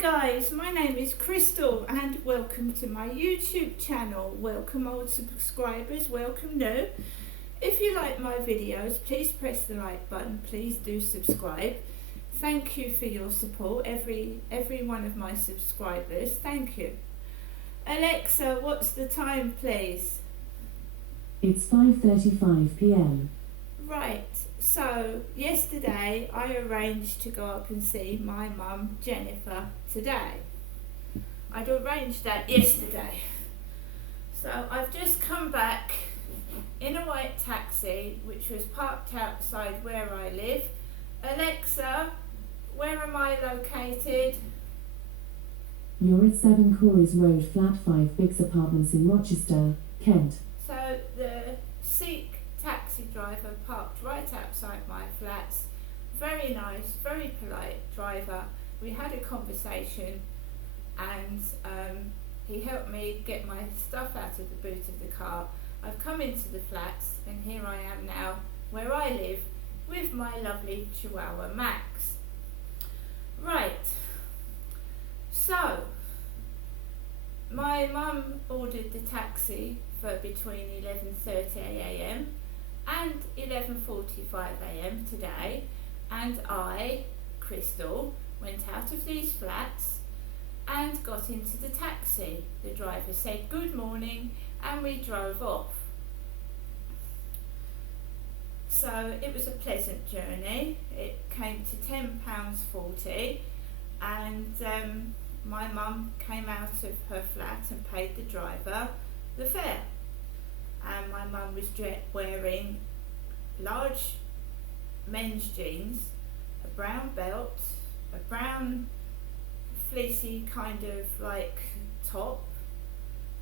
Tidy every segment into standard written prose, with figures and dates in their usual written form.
guys, my name is Crystal and welcome to my YouTube channel. Welcome old subscribers, welcome new. If you like my videos, please press the like button, please do subscribe. Thank you for your support, every one of my subscribers, thank you. Alexa, what's the time please? It's 5:35 p.m. Right, so yesterday I arranged to go up and see my mum Jennifer today. I'd arranged that yesterday. So I've just come back in a white taxi which was parked outside where I live. Alexa, where am I located? You're at 7 Corys Road, Flat 5, Biggs Apartments in Rochester, Kent. So the Sikh taxi driver parked right outside my flats. Very nice, very polite driver. We had a conversation and he helped me get my stuff out of the boot of the car. I've come into the flats and here I am now where I live with my lovely Chihuahua Max. Right, so my mum ordered the taxi for between 11:30am and 11:45am today, and I, Crystal, went out of these flats and got into the taxi. The driver said good morning and we drove off. So it was a pleasant journey. It came to £10.40 and my mum came out of her flat and paid the driver the fare. And my mum was wearing large men's jeans, a brown belt, a brown fleecy kind of like top.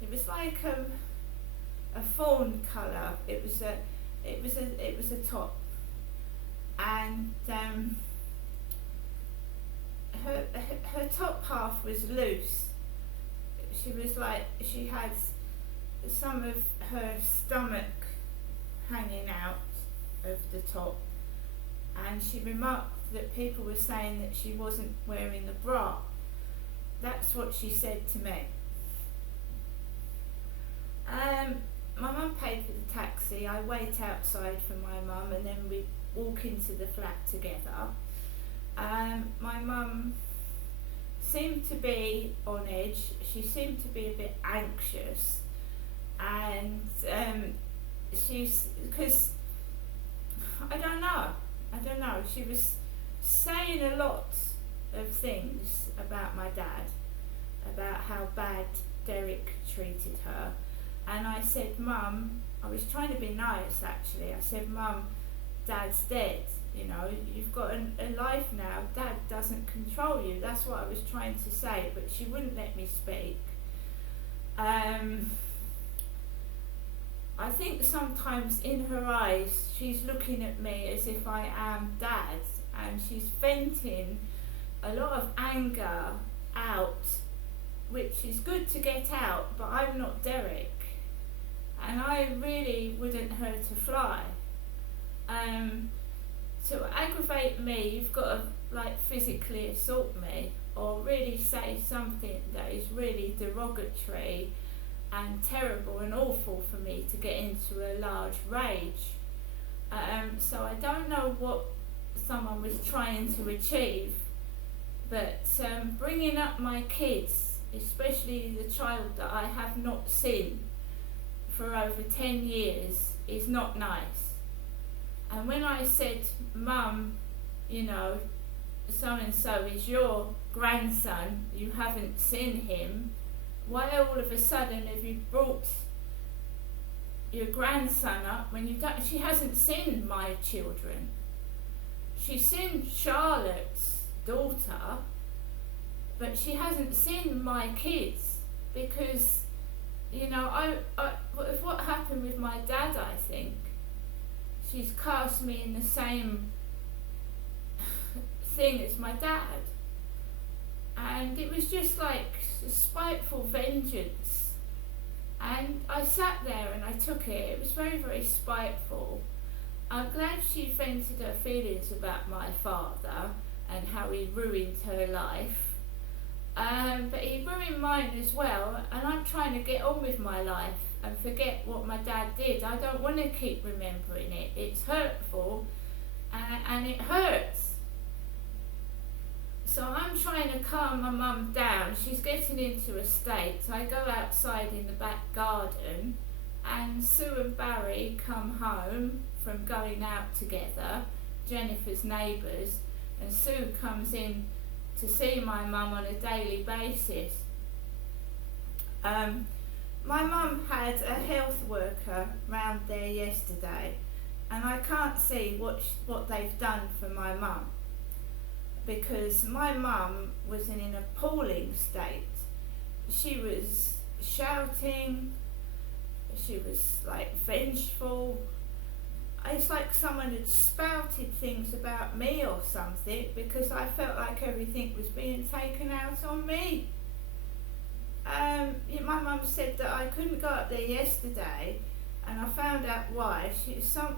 It was like a fawn colour. It was a top, and her top half was loose. She had some of her stomach hanging out of the top, and she remarked that people were saying that she wasn't wearing a bra. That's what she said to me. My mum paid for the taxi. I wait outside for my mum and then we walk into the flat together. My mum seemed to be on edge. She seemed to be a bit anxious, and because I don't know, she was saying a lot of things about my dad, about how bad Derek treated her. And I said, Mum, I was trying to be nice actually. I said, Mum, Dad's dead. You know, you've got a life now. Dad doesn't control you. That's what I was trying to say, but she wouldn't let me speak. I think sometimes in her eyes she's looking at me as if I am Dad, and she's venting a lot of anger out, which is good to get out, but I'm not Derek. And I really wouldn't hurt a fly. To aggravate me, you've got to like physically assault me or really say something that is really derogatory and terrible and awful for me to get into a large rage. So I don't know what someone was trying to achieve, but bringing up my kids, especially the child that I have not seen for over 10 years, is not nice. And when I said, Mum, you know, so and so is your grandson, you haven't seen him, why all of a sudden have you brought your grandson up when you don't? She hasn't seen my children. She's seen Charlotte's daughter, but she hasn't seen my kids, because you know, what happened with my dad, I think, she's cast me in the same thing as my dad. And it was just like a spiteful vengeance. And I sat there and I took it. It was very, very spiteful. I'm glad she vented her feelings about my father and how he ruined her life. But he ruined mine as well, and I'm trying to get on with my life and forget what my dad did. I don't want to keep remembering it. It's hurtful, and it hurts. So I'm trying to calm my mum down. She's getting into a state. I go outside in the back garden, and Sue and Barry come home from going out together, Jennifer's neighbours, and Sue comes in to see my mum on a daily basis. My mum had a health worker round there yesterday, and I can't see what they've done for my mum, because my mum was in an appalling state. She was shouting, she was like vengeful. It's like someone had spouted things about me or something, because I felt like everything was being taken out on me. My mum said that I couldn't go up there yesterday, and I found out why.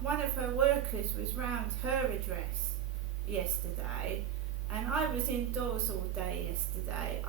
One of her workers was round her address yesterday, and I was indoors all day yesterday.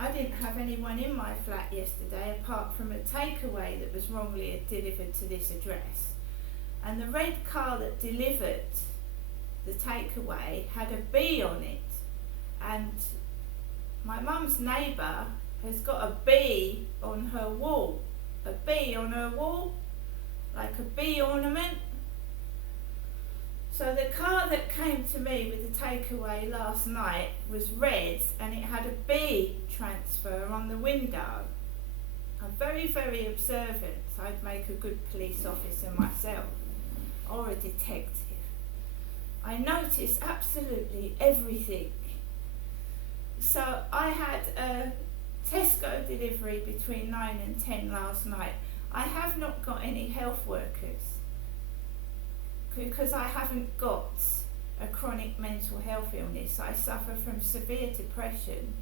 I didn't have anyone in my flat yesterday apart from a takeaway that was wrongly delivered to this address. And the red car that delivered the takeaway had a bee on it. And my mum's neighbour has got a bee on her wall. A bee on her wall, like a bee ornament. So the car that came to me with the takeaway last night was red, and it had a bee transfer on the window. I'm very, very observant. I'd make a good police officer myself, or a detective. I notice absolutely everything. So I had a Tesco delivery between 9 and 10 last night. I have not got any health workers, because I haven't got a chronic mental health illness. I suffer from severe depression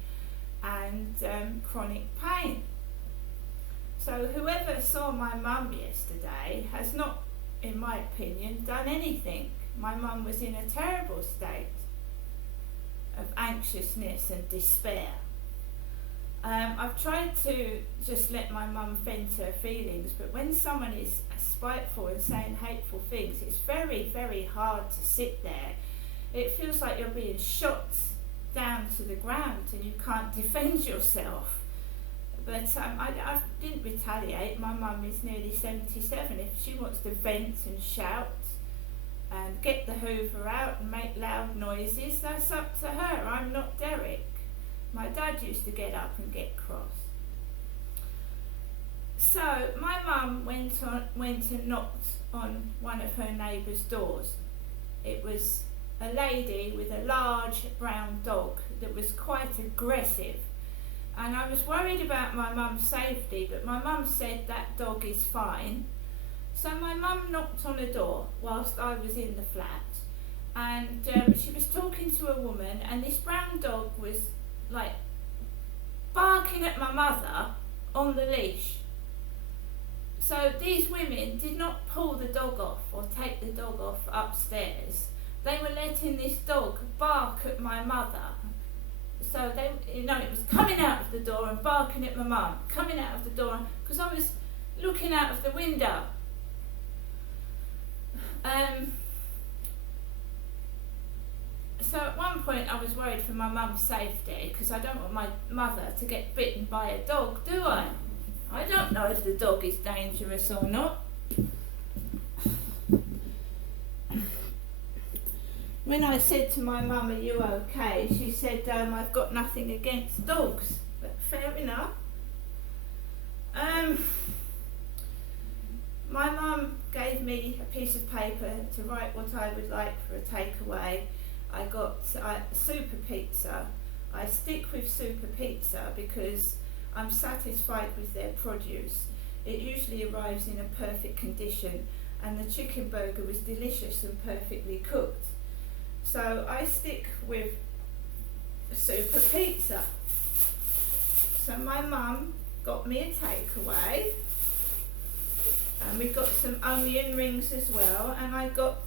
and chronic pain. So whoever saw my mum yesterday has not, in my opinion, done anything. My mum was in a terrible state of anxiousness and despair. I've tried to just let my mum vent her feelings, but when someone is spiteful and saying hateful things, it's very, very hard to sit there. It feels like you're being shot down to the ground and you can't defend yourself. But I didn't retaliate. My mum is nearly 77. If she wants to vent and shout and get the hoover out and make loud noises, that's up to her. I'm not Derek. My dad used to get up and get cross. So my mum went and knocked on one of her neighbour's doors. It was a lady with a large brown dog that was quite aggressive. And I was worried about my mum's safety, but my mum said that dog is fine. So my mum knocked on a door whilst I was in the flat, and she was talking to a woman, and this brown dog was like barking at my mother on the leash. So these women did not pull the dog off or take the dog off upstairs. They were letting this dog bark at my mother. So it was coming out of the door and barking at my mum, coming out of the door, because I was looking out of the window. So at one point I was worried for my mum's safety, because I don't want my mother to get bitten by a dog, do I? I don't know if the dog is dangerous or not. When I said to my mum, "Are you okay?" she said, "I've got nothing against dogs." But fair enough. My mum gave me a piece of paper to write what I would like for a takeaway. I got Super Pizza. I stick with Super Pizza because I'm satisfied with their produce. It usually arrives in a perfect condition, and the chicken burger was delicious and perfectly cooked. So I stick with Super Pizza. So my mum got me a takeaway, and we got some onion rings as well, and I got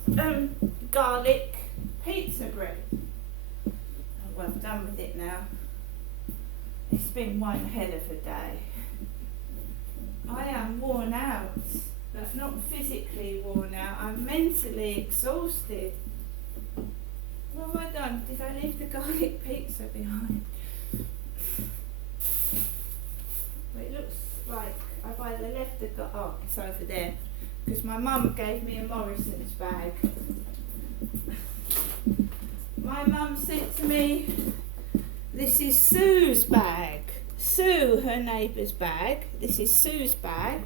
garlic pizza bread. I've done with it now. It's been one hell of a day. I am worn out, but not physically worn out. I'm mentally exhausted. What have I done? Did I leave the garlic pizza behind? Well, it looks like I've either left the oh, it's over there, because my mum gave me a Morrison's bag. My mum said to me, this is Sue's bag. Sue, her neighbour's bag. This is Sue's bag.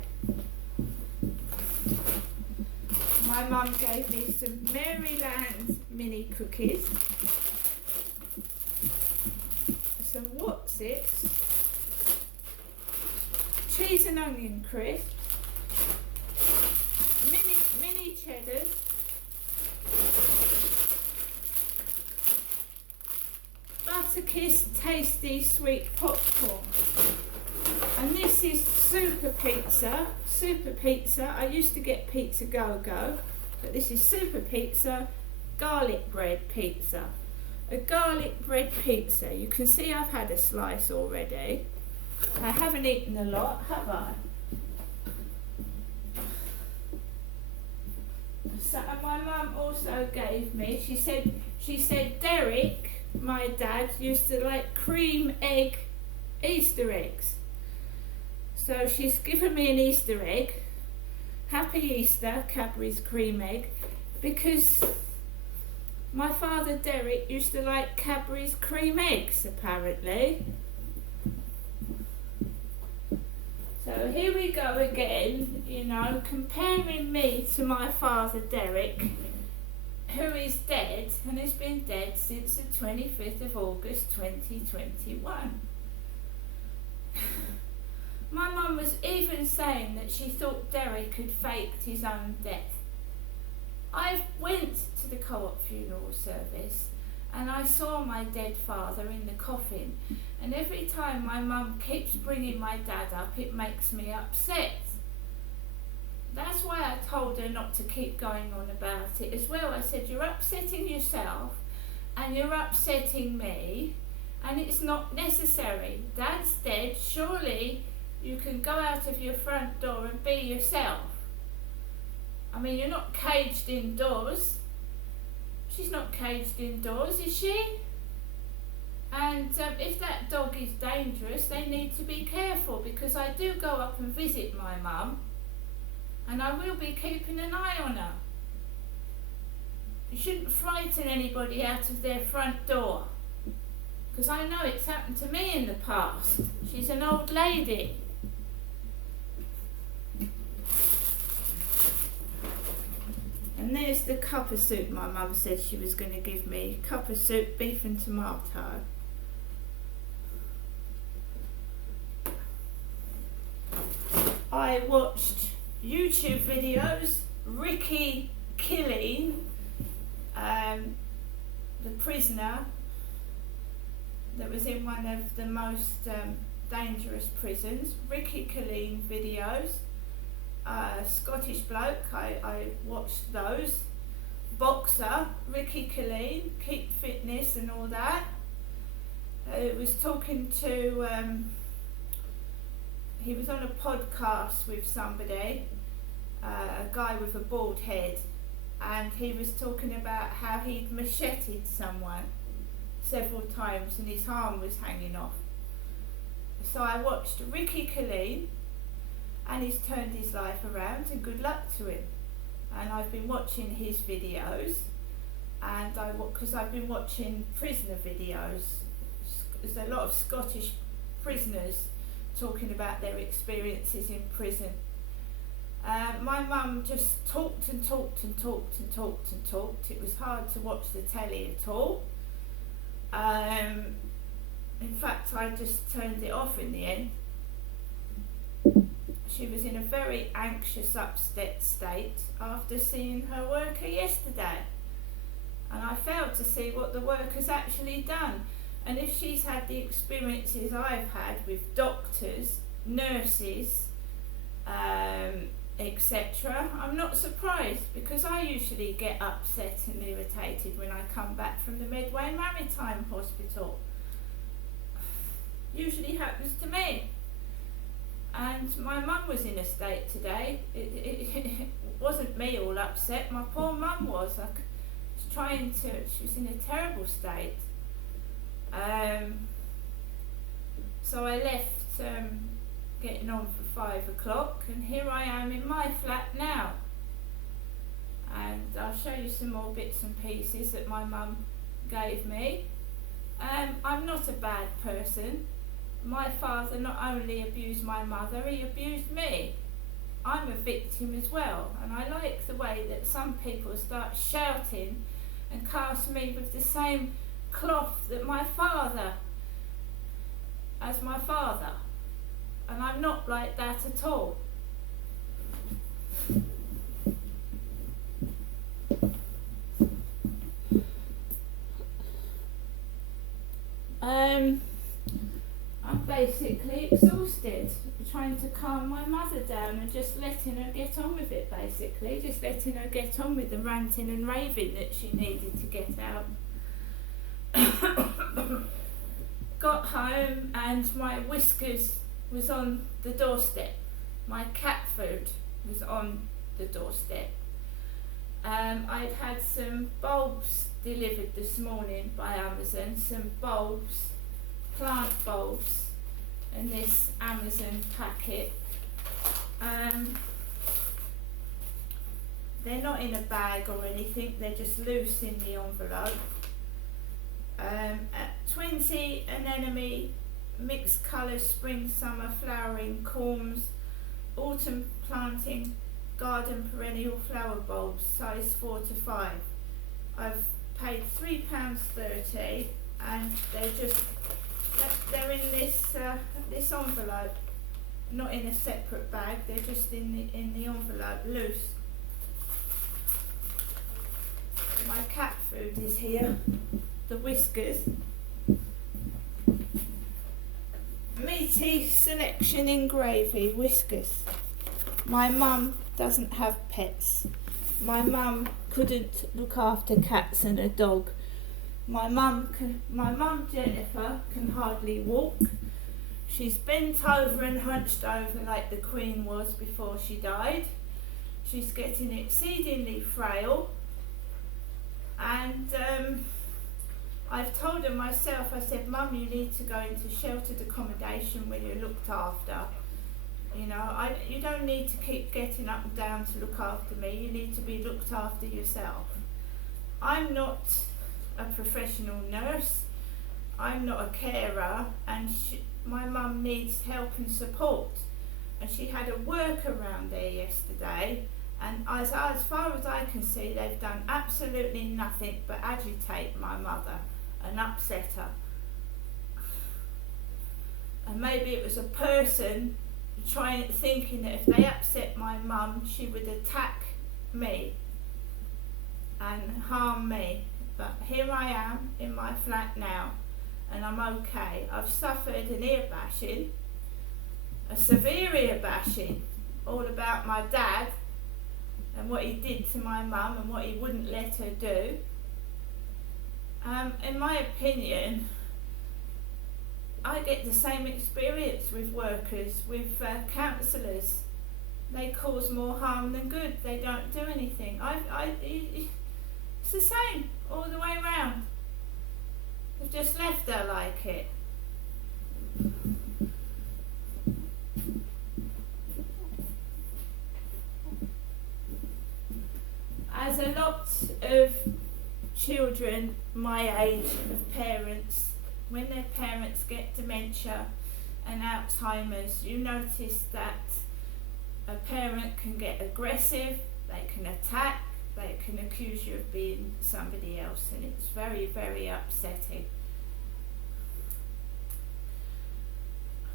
My mum gave me some Maryland mini cookies, some Wotsits, cheese and onion crisps, mini cheddars, Butterkiss tasty sweet popcorn. And this is Super Pizza. Super Pizza. I used to get Pizza Go-Go, but this is Super Pizza garlic bread pizza. A garlic bread pizza. You can see I've had a slice already. I haven't eaten a lot, have I? So, and my mum also gave me, she said Derek, my dad, used to like cream egg Easter eggs. So she's given me an Easter egg. Happy Easter, Cadbury's cream egg, because my father Derek used to like Cadbury's cream eggs, apparently. So here we go again, you know, comparing me to my father Derek, who is dead and has been dead since the 25th of August 2021. My mum was even saying that she thought Derek had faked his own death. I went to the Co-op funeral service and I saw my dead father in the coffin, and every time my mum keeps bringing my dad up, it makes me upset. That's why I told her not to keep going on about it as well. I said, you're upsetting yourself and you're upsetting me, and it's not necessary. Dad's dead, surely you can go out of your front door and be yourself. I mean, you're not caged indoors. She's not caged indoors, is she? And if that dog is dangerous, they need to be careful, because I do go up and visit my mum, and I will be keeping an eye on her. You shouldn't frighten anybody out of their front door, because I know it's happened to me in the past. She's an old lady. And there's the cup of soup my mum said she was going to give me. Cup of soup, beef and tomato. I watched YouTube videos. Ricky Killeen, the prisoner that was in one of the most dangerous prisons. Ricky Killeen videos. Scottish bloke, I watched those. Boxer, Ricky Killeen, Keep Fitness and all that. Was talking to, he was on a podcast with somebody, a guy with a bald head, and he was talking about how he'd macheted someone several times and his arm was hanging off. So I watched Ricky Killeen, and he's turned his life around, and good luck to him. And I've been watching his videos, and because I've been watching prisoner videos. There's a lot of Scottish prisoners talking about their experiences in prison. My mum just talked and talked and talked and talked and talked. It was hard to watch the telly at all. In fact, I just turned it off in the end. She was in a very anxious, upset state after seeing her worker yesterday. And I failed to see what the worker's actually done. And if she's had the experiences I've had with doctors, nurses, etc. I'm not surprised because I usually get upset and irritated when I come back from the Medway Maritime Hospital. Usually happens to me. And my mum was in a state today. It wasn't me all upset, my poor mum was. She was in a terrible state. So I left getting on for 5 o'clock, and here I am in my flat now. And I'll show you some more bits and pieces that my mum gave me. I'm not a bad person. My father not only abused my mother, he abused me. I'm a victim as well, and I like the way that some people start shouting and cast me with the same cloth that my father, as my father. And I'm not like that at all. I'm basically exhausted, trying to calm my mother down and just letting her get on with it, basically. Just letting her get on with the ranting and raving that she needed to get out. Got home and my Whiskas was on the doorstep. My cat food was on the doorstep. I'd had some bulbs delivered this morning by Amazon, some bulbs, plant bulbs, in this Amazon packet. They're not in a bag or anything, they're just loose in the envelope. 20 anemone, mixed colours, spring, summer, flowering, corms, autumn planting, garden perennial flower bulbs, size 4 to 5. I've paid £3.30 and they're in this envelope, not in a separate bag, they're just in the envelope, loose. My cat food is here, the Whiskas. Meaty selection in gravy, Whiskas. My mum doesn't have pets. My mum couldn't look after cats and a dog. My mum Jennifer can hardly walk. She's bent over and hunched over like the Queen was before she died. She's getting exceedingly frail, and I've told her myself, I said, Mum, you need to go into sheltered accommodation where you're looked after. You know, you don't need to keep getting up and down to look after me, you need to be looked after yourself. I'm not a professional nurse, I'm not a carer, and my mum needs help and support. And she had a workaround there yesterday, and as far as I can see, they've done absolutely nothing but agitate my mother and upset her. And maybe it was a person thinking that if they upset my mum, she would attack me and harm me. But here I am in my flat now, and I'm okay. I've suffered an ear bashing, a severe ear bashing, all about my dad and what he did to my mum and what he wouldn't let her do. In my opinion, I get the same experience with workers, with counsellors. They cause more harm than good. They don't do anything. It's the same all the way round. They've just left her like it. As a lot of children my age of parents, when their parents get dementia and Alzheimer's, you notice that a parent can get aggressive, they can attack, they can accuse you of being somebody else, and it's very, very upsetting.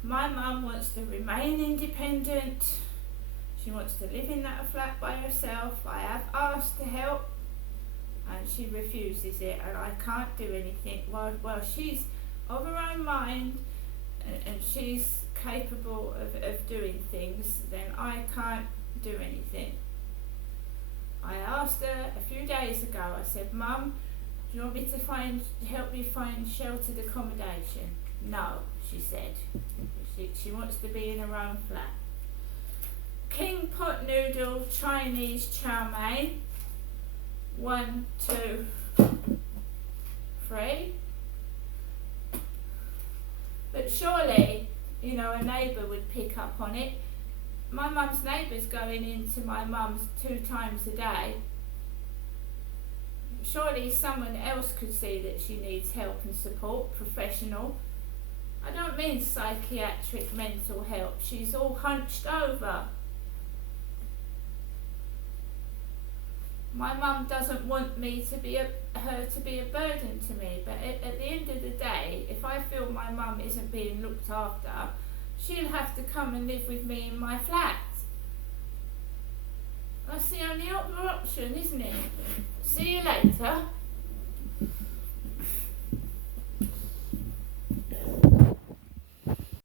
My mum wants to remain independent. She wants to live in that flat by herself. I have asked to help and she refuses it, and I can't do anything. Well, she's of her own mind and she's capable of doing things, then I can't do anything. I asked her a few days ago, I said, Mum, do you want me to help me find sheltered accommodation? No, she said. She wants to be in her own flat. King pot noodle Chinese chow mein. 1, 2, 3. But surely, a neighbour would pick up on it. My mum's neighbour's going into my mum's 2 times a day. Surely someone else could see that she needs help and support, professional. I don't mean psychiatric mental help. She's all hunched over. My mum doesn't want me to be her to be a burden to me, but at the end of the day, if I feel my mum isn't being looked after, she'll have to come and live with me in my flat. That's the only other option, isn't it? See you later.